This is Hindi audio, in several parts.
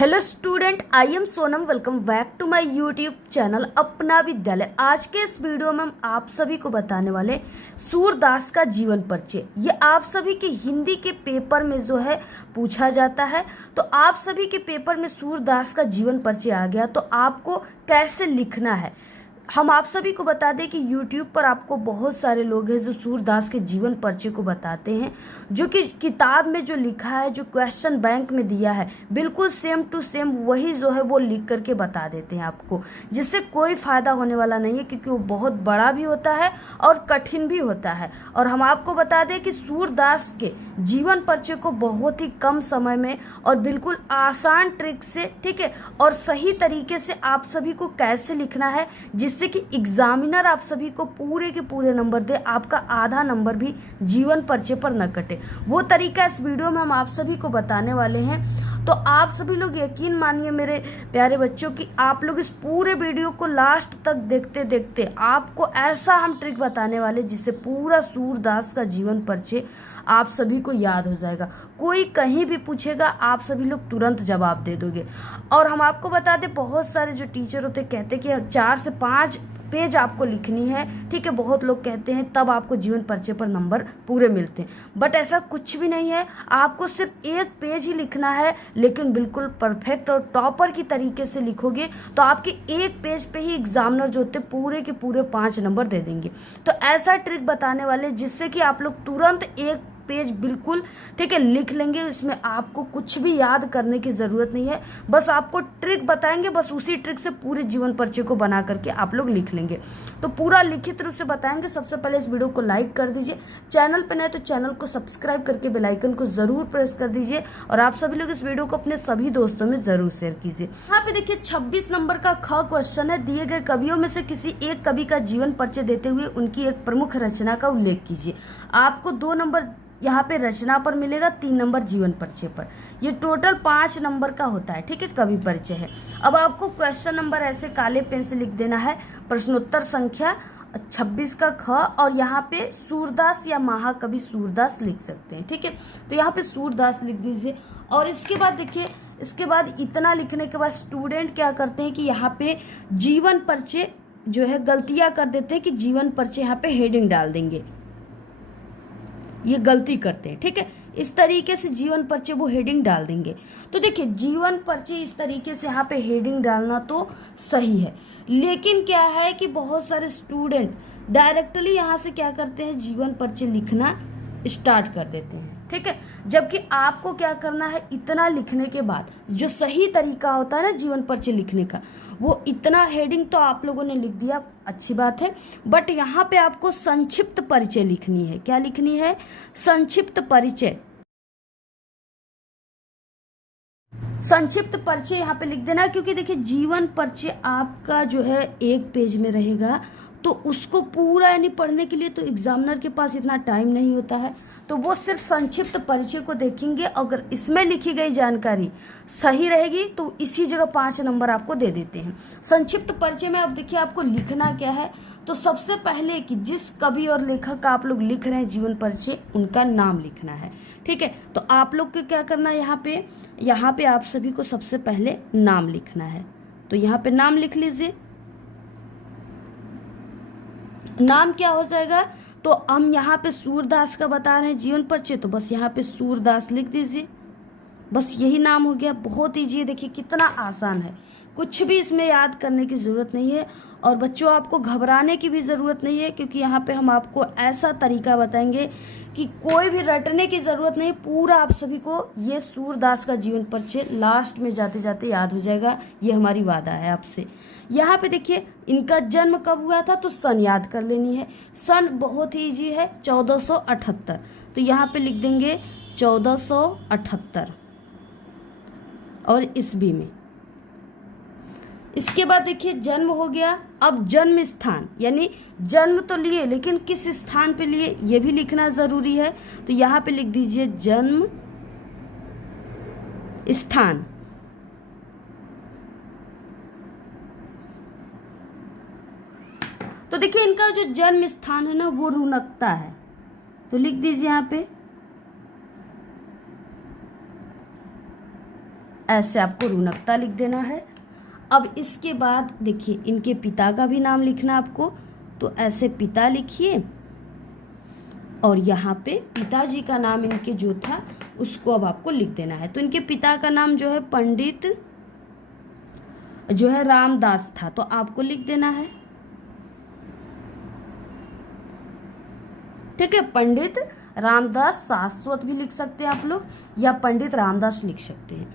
Hello student, I am Sonam. Welcome back to my YouTube channel Apna Vidyalaya. आज के इस वीडियो में हम आप सभी को बताने वाले सूरदास का जीवन परिचय। ये आप सभी के हिंदी के पेपर में जो है पूछा जाता है। तो आप सभी के पेपर में सूरदास का जीवन परिचय आ गया तो आपको कैसे लिखना है हम आप सभी को बता दें कि YouTube पर आपको बहुत सारे लोग हैं जो सूरदास के जीवन परिचय को बताते हैं, जो कि किताब में जो लिखा है, जो क्वेश्चन बैंक में दिया है, बिल्कुल सेम टू सेम वही जो है वो लिख करके बता देते हैं आपको, जिससे कोई फायदा होने वाला नहीं है, क्योंकि वो बहुत बड़ा भी होता है और कठिन भी होता है। और हम आपको बता दें कि सूरदास के जीवन परिचय को बहुत ही कम समय में और बिल्कुल आसान ट्रिक से, ठीक है, और सही तरीके से आप सभी को कैसे लिखना है, जिससे कि एग्जामिनर आप सभी को पूरे के पूरे नंबर दे, आपका आधा नंबर भी जीवन परिचय पर न कटे। वो तरीका इस वीडियो में हम आप सभी को बताने वाले हैं। तो आप सभी लोग यकीन मानिए मेरे प्यारे बच्चों कि आप लोग इस पूरे वीडियो को लास्ट तक देखते देखते आपको ऐसा हम ट्रिक बताने वाले जिससे पूरा सूरदास का जीवन परिचय आप सभी को याद हो जाएगा। कोई कहीं भी पूछेगा आप सभी लोग तुरंत जवाब दे दोगे। और हम आपको बता दें, बहुत सारे जो टीचर होते कहते कि 4 से 5 पेज आपको लिखनी है, ठीक है, बहुत लोग कहते हैं तब आपको जीवन परिचय पर नंबर पूरे मिलते हैं। बट ऐसा कुछ भी नहीं है, आपको सिर्फ 1 पेज ही लिखना है, लेकिन बिल्कुल परफेक्ट और टॉपर की तरीके से लिखोगे तो आपके 1 पेज पे ही एग्जामिनर जो होते पूरे के पूरे 5 नंबर दे देंगे। तो ऐसा ट्रिक बताने वाले जिससे कि आप लोग तुरंत 1 पेज बिल्कुल, ठीक है, लिख लेंगे। इसमें आपको कुछ भी याद करने की ज़रूरत नहीं है, बस आपको ट्रिक बताएंगे, बस उसी ट्रिक से पूरे जीवन परिचय को बना करके आप लोग लिख लेंगे। तो पूरा लिखित रूप से बताएंगे। सबसे पहले इस वीडियो को लाइक कर दीजिए, चैनल पर नए तो चैनल को सब्सक्राइब करके बेल आइकन को ज़रूर प्रेस कर दीजिए, और आप सभी लोग इस वीडियो को अपने सभी दोस्तों में ज़रूर शेयर कीजिए। यहाँ पे देखिए 26 नंबर का ख क्वेश्चन है। दिए गए कवियों में से किसी एक कवि का जीवन परिचय देते हुए उनकी एक प्रमुख रचना का उल्लेख कीजिए। आपको 2 नंबर यहाँ पे रचना पर मिलेगा, 3 नंबर जीवन परिचय पर। ये टोटल 5 नंबर का होता है, ठीक है, कवि परिचय है। अब आपको क्वेश्चन नंबर ऐसे काले पेन से लिख देना है, प्रश्नोत्तर संख्या 26 का ख, और यहाँ पे सूरदास या महाकवि सूरदास लिख सकते हैं, ठीक है। तो यहाँ पे सूरदास लिख दीजिए। और इसके बाद देखिए, इसके बाद इतना लिखने के बाद स्टूडेंट क्या करते हैं कि यहाँ पे जीवन परिचय जो है गलतियाँ कर देते हैं कि जीवन परिचय यहाँ पे हेडिंग डाल देंगे, ये गलती करते हैं, ठीक है। इस तरीके से जीवन परिचय वो हेडिंग डाल देंगे। तो देखिए जीवन परिचय इस तरीके से यहाँ पे हेडिंग डालना तो सही है, लेकिन क्या है कि बहुत सारे स्टूडेंट डायरेक्टली यहाँ से क्या करते हैं, जीवन परिचय लिखना स्टार्ट कर देते हैं, ठीक है। जबकि आपको क्या करना है, इतना लिखने के बाद जो सही तरीका होता है ना जीवन परिचय लिखने का, वो इतना हेडिंग तो आप लोगों ने लिख दिया, अच्छी बात है, बट यहाँ पे आपको संक्षिप्त परिचय लिखनी है। क्या लिखनी है? संक्षिप्त परिचय। संक्षिप्त परिचय यहाँ पे लिख देना, क्योंकि देखिए जीवन परिचय आपका जो है 1 पेज में रहेगा, तो उसको पूरा यानी पढ़ने के लिए तो एग्जामिनर के पास इतना टाइम नहीं होता है, तो वो सिर्फ संक्षिप्त परिचय को देखेंगे। अगर इसमें लिखी गई जानकारी सही रहेगी तो इसी जगह 5 नंबर आपको दे देते हैं। संक्षिप्त परिचय में अब देखिए आपको लिखना क्या है, तो सबसे पहले कि जिस कवि और लेखक का आप लोग लिख रहे हैं जीवन परिचय, उनका नाम लिखना है, ठीक है। तो आप लोग को क्या करना है, यहाँ पे आप सभी को सबसे पहले नाम लिखना है। तो यहाँ पे नाम लिख लीजिए। नाम क्या हो जाएगा, तो हम यहाँ पे सूरदास का बता रहे हैं जीवन परिचय, तो बस यहाँ पे सूरदास लिख दीजिए, बस यही नाम हो गया। बहुत ईजी है, देखिए कितना आसान है, कुछ भी इसमें याद करने की ज़रूरत नहीं है। और बच्चों आपको घबराने की भी ज़रूरत नहीं है, क्योंकि यहाँ पे हम आपको ऐसा तरीका बताएंगे कि कोई भी रटने की ज़रूरत नहीं, पूरा आप सभी को ये सूरदास का जीवन परिचय लास्ट में जाते जाते याद हो जाएगा, ये हमारी वादा है आपसे। यहाँ पे देखिए इनका जन्म कब हुआ था, तो सन याद कर लेनी है। सन बहुत ही ईजी है, 1478। तो यहाँ पे लिख देंगे 1478 और ईस्वी में। इसके बाद देखिए जन्म हो गया। अब जन्म स्थान, यानी जन्म तो लिए लेकिन किस स्थान पे लिए ये भी लिखना जरूरी है। तो यहाँ पे लिख दीजिए जन्म स्थान। तो देखिए इनका जो जन्म स्थान है ना वो रुनकता है, तो लिख दीजिए यहाँ पे ऐसे आपको रुनकता लिख देना है। अब इसके बाद देखिए इनके पिता का भी नाम लिखना आपको, तो ऐसे पिता लिखिए और यहाँ पे पिताजी का नाम इनके जो था उसको अब आपको लिख देना है। तो इनके पिता का नाम जो है पंडित जो है रामदास था, तो आपको लिख देना है। ठीक है, पंडित रामदास शाश्वत भी लिख सकते हैं आप लोग, या पंडित रामदास लिख सकते हैं।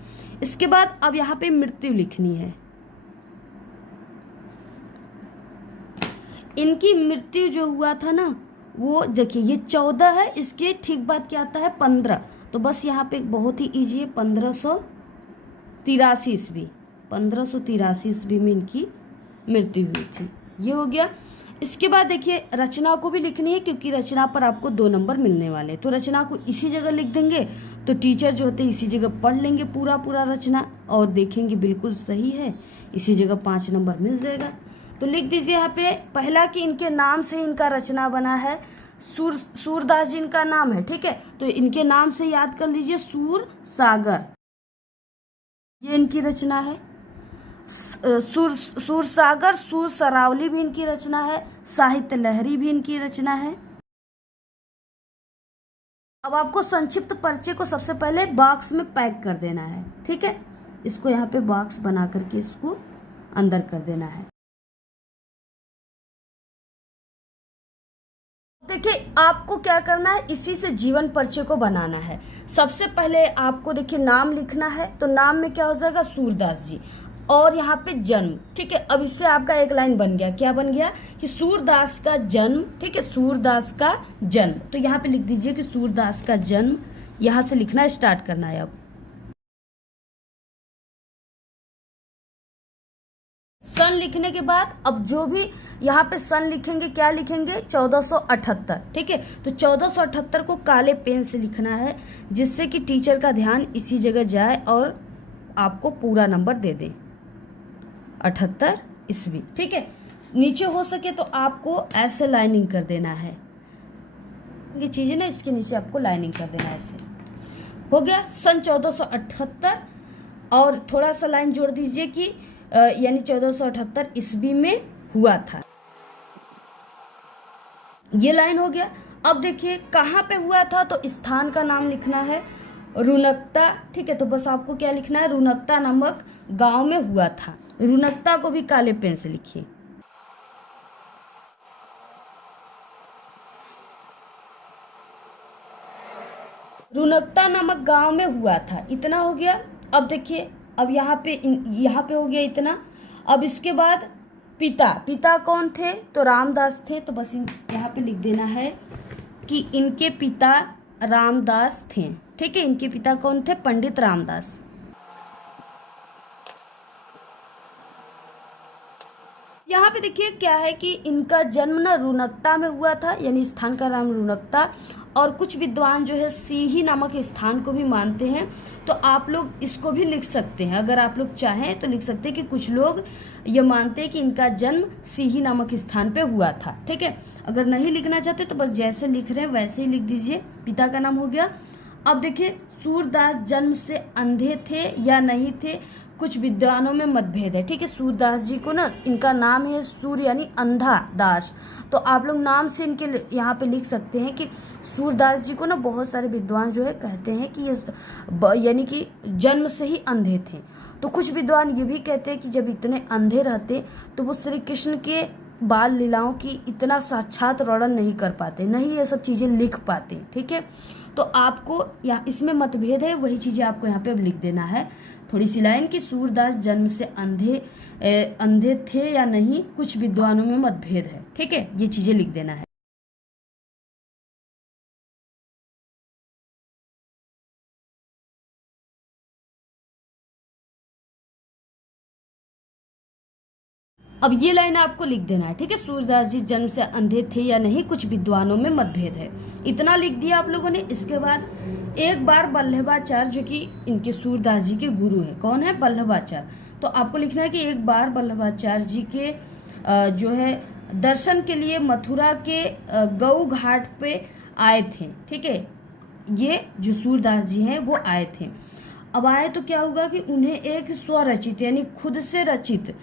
इसके बाद अब यहाँ पे मृत्यु लिखनी है। इनकी मृत्यु जो हुआ था ना, वो देखिए ये 14 है, इसके ठीक बाद क्या आता है 15, तो बस यहाँ पे बहुत ही ईजी है, 1583 ईस्वी, 1583 ईस्वी में इनकी मृत्यु हुई थी। ये हो गया। इसके बाद देखिए रचना को भी लिखनी है, क्योंकि रचना पर आपको 2 नंबर मिलने वाले, तो रचना को इसी जगह लिख देंगे, तो टीचर जो होते हैं इसी जगह पढ़ लेंगे पूरा रचना और देखेंगे बिल्कुल सही है, इसी जगह 5 नंबर मिल जाएगा। तो लिख दीजिए यहाँ पे पहला कि इनके नाम से इनका रचना बना है, सूरदास जी इनका नाम है। ठीक है, तो इनके नाम से याद कर लीजिए, सूर सागर, ये इनकी रचना है। सूर सागर, सूर सरावली भी इनकी रचना है, साहित्य लहरी भी इनकी रचना है। अब आपको संक्षिप्त परिचय को सबसे पहले बॉक्स में पैक कर देना है। ठीक है, इसको यहाँ पे बॉक्स बना करके इसको अंदर कर देना है। देखिए आपको क्या करना है, इसी से जीवन परिचय को बनाना है। सबसे पहले आपको देखिए नाम लिखना है, तो नाम में क्या हो जाएगा सूरदास जी, और यहाँ पे जन्म। ठीक है, अब इससे आपका एक लाइन बन गया, क्या बन गया कि सूरदास का जन्म। ठीक है, सूरदास का जन्म, तो यहाँ पे लिख दीजिए कि सूरदास का जन्म, यहाँ से लिखना स्टार्ट करना है। अब सन लिखने के बाद अब जो भी यहाँ पे सन लिखेंगे, क्या लिखेंगे 1478। ठीक है, तो 1478 को काले पेन से लिखना है, जिससे कि टीचर का ध्यान इसी जगह जाए और आपको पूरा नंबर दे दे, 78 ईस्वी। ठीक है, नीचे हो सके तो आपको ऐसे लाइनिंग कर देना है, ये चीजें ना इसके नीचे आपको लाइनिंग कर देना है। ऐसे हो गया सन 1478, और थोड़ा सा लाइन जोड़ दीजिए कि यानी 1478 ईस्वी में हुआ था, ये लाइन हो गया। अब देखिए कहाँ पे हुआ था, तो स्थान का नाम लिखना है रुनकता। ठीक है, तो बस आपको क्या लिखना है, रुनकता नामक गांव में हुआ था। रुनकता को भी काले पेन से लिखिए। रुनकता नामक गांव में हुआ था, इतना हो गया। अब देखिए अब यहाँ पे हो गया इतना। अब इसके बाद पिता कौन थे, तो रामदास थे, तो बस यहाँ पे लिख देना है कि इनके पिता रामदास थे। ठीक है, इनके पिता कौन थे, पंडित रामदास। यहाँ पे देखिए क्या है कि इनका जन्म ना रुनकता में हुआ था, यानी स्थान का नाम रुनकता, और कुछ विद्वान जो है सीही नामक स्थान को भी मानते हैं, तो आप लोग इसको भी लिख सकते हैं। अगर आप लोग चाहें तो लिख सकते हैं कि कुछ लोग ये मानते हैं कि इनका जन्म सीही नामक स्थान पे हुआ था। ठीक है, अगर नहीं लिखना चाहते तो बस जैसे लिख रहे हैं वैसे ही लिख दीजिए। पिता का नाम हो गया। अब देखिए सूरदास जन्म से अंधे थे या नहीं थे, कुछ विद्वानों में मतभेद है। ठीक है, सूरदास जी को ना इनका नाम है सूर्य यानी अंधा दास, तो आप लोग नाम से इनके यहाँ पे लिख सकते हैं कि सूरदास जी को ना बहुत सारे विद्वान जो है कहते हैं कि ये यानी कि जन्म से ही अंधे थे। तो कुछ विद्वान ये भी कहते हैं कि जब इतने अंधे रहते तो वो श्री कृष्ण के बाल लीलाओं की इतना साक्षात वर्णन नहीं कर पाते, नहीं ये सब चीज़ें लिख पाते। ठीक है, तो आपको यहाँ इसमें मतभेद है, वही चीज़ें आपको यहाँ पे अब लिख देना है। थोड़ी सी लाइन कि सूरदास जन्म से अंधे थे या नहीं, कुछ विद्वानों में मतभेद है। ठीक है, ये चीज़ें लिख देना है। अब ये लाइन आपको लिख देना है। ठीक है, सूरदास जी जन्म से अंधे थे या नहीं, कुछ विद्वानों में मतभेद है, इतना लिख दिया आप लोगों ने। इसके बाद एक बार वल्लभाचार्य जो कि इनके सूरदास जी के गुरु हैं, कौन है वल्लभाचार्य, तो आपको लिखना है कि एक बार वल्लभाचार्य जी के जो है दर्शन के लिए मथुरा के गऊ घाट पे आए थे। ठीक है, ये जो सूरदास जी हैं वो आए थे। अब आए तो क्या होगा कि उन्हें एक स्वरचित यानी खुद से रचित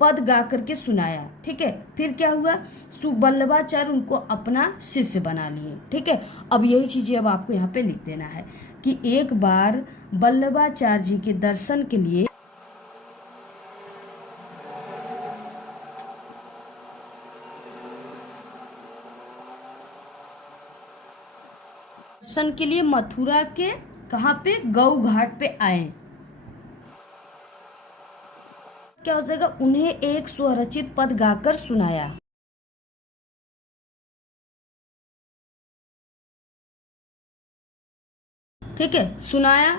पद गा करके सुनाया। ठीक है, फिर क्या हुआ, सुबल्लभाचार्य उनको अपना शिष्य बना लिए। ठीक है, अब यही चीजें अब आपको यहाँ पे लिख देना है कि एक बार वल्लभाचार्य जी के दर्शन के लिए मथुरा के कहाँ पे, गौ घाट पे आए। क्या हो जाएगा, उन्हें एक स्वरचित पद गाकर सुनाया। ठीक है, सुनाया।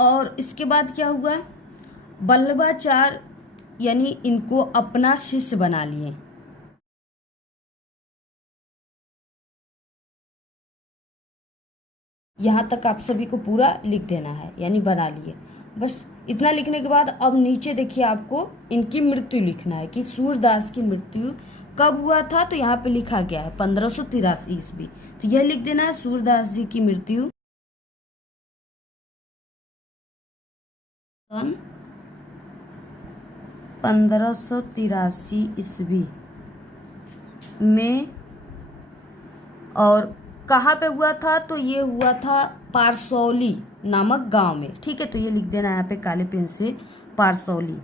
और इसके बाद क्या हुआ, वल्लभाचार्य यानी इनको अपना शिष्य बना लिए। यहाँ तक आप सभी को पूरा लिख देना है, यानी बना लिए। बस इतना लिखने के बाद अब नीचे देखिए आपको इनकी मृत्यु लिखना है कि सूरदास की मृत्यु कब हुआ था। तो यहाँ पे लिखा गया है 1583 ईस्वी। तो यह लिख देना है, सूरदास जी की मृत्यु 1583 ईस्वी में। और कहाँ पे हुआ था, तो ये हुआ था पारसौली नामक गांव में। ठीक है, तो ये लिख देना यहाँ पे काले पेन से, पारसौली।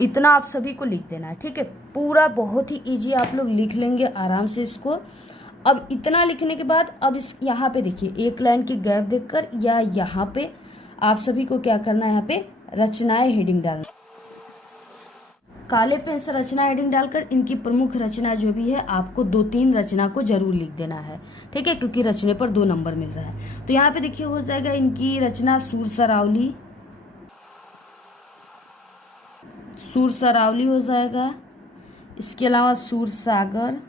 इतना आप सभी को लिख देना है। ठीक है, पूरा बहुत ही इजी आप लोग लिख लेंगे आराम से इसको। अब इतना लिखने के बाद अब इस यहाँ पे देखिए एक लाइन की गैप देखकर या यहाँ पे आप सभी को क्या करना है, यहाँ पे रचनाएं हेडिंग डालना। काले पेन से रचना हेडिंग डालकर इनकी प्रमुख रचना जो भी है आपको 2-3 रचना को जरूर लिख देना है। ठीक है, क्योंकि रचने पर 2 नंबर मिल रहा है। तो यहाँ पे देखिए हो जाएगा इनकी रचना सुर सरावली, सुर सरावली हो जाएगा। इसके अलावा सुर सागर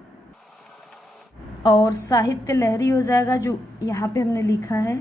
और साहित्य लहरी हो जाएगा, जो यहाँ पे हमने लिखा है।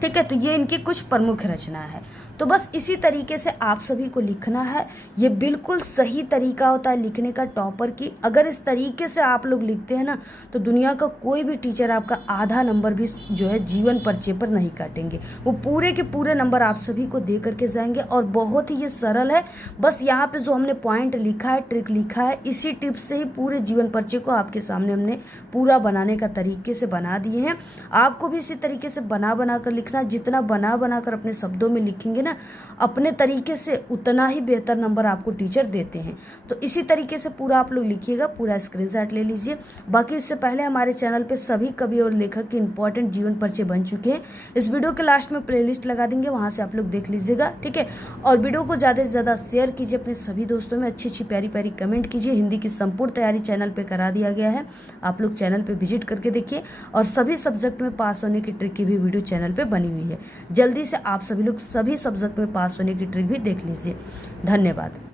ठीक है, तो ये इनकी कुछ प्रमुख रचना है। तो बस इसी तरीके से आप सभी को लिखना है। ये बिल्कुल सही तरीका होता है लिखने का टॉपर की। अगर इस तरीके से आप लोग लिखते हैं ना, तो दुनिया का कोई भी टीचर आपका आधा नंबर भी जो है जीवन परिचय पर नहीं काटेंगे। वो पूरे के पूरे नंबर आप सभी को दे करके जाएंगे। और बहुत ही ये सरल है। बस यहाँ पे जो हमने पॉइंट लिखा है, ट्रिक लिखा है, इसी टिप से ही पूरे जीवन परिचय को आपके सामने हमने पूरा बनाने का तरीके से बना दिए हैं। आपको भी इसी तरीके से बना बना कर लिखना। जितना बना बना कर अपने शब्दों में लिखेंगे ना अपने तरीके से, उतना ही बेहतर नंबर आपको टीचर देते हैं। तो इसी तरीके से पूरा आप लोग लिखिएगा, पूरा स्क्रीनशॉट ले लीजिए। बाकी इससे पहले हमारे चैनल पे सभी कवि और लेखक के इंपॉर्टेंट जीवन परिचय बन चुके हैं। इस वीडियो के लास्ट में प्लेलिस्ट लगा देंगे, वहां से आप लोग देख लीजिएगा। ठीक है, और वीडियो को ज्यादा से ज्यादा शेयर कीजिए अपने सभी दोस्तों में। अच्छी अच्छी प्यारी प्यारी कमेंट कीजिए। हिंदी की संपूर्ण तैयारी चैनल पे करा दिया गया है, आप लोग चैनल पे विजिट करके देखिए। और सभी सब्जेक्ट में पास होने की ट्रिक की भी वीडियो चैनल पे बनी हुई है। जल्दी से आप सभी लोग सभी सब्जेक्ट में पास होने की ट्रिक भी देख लीजिए। धन्यवाद।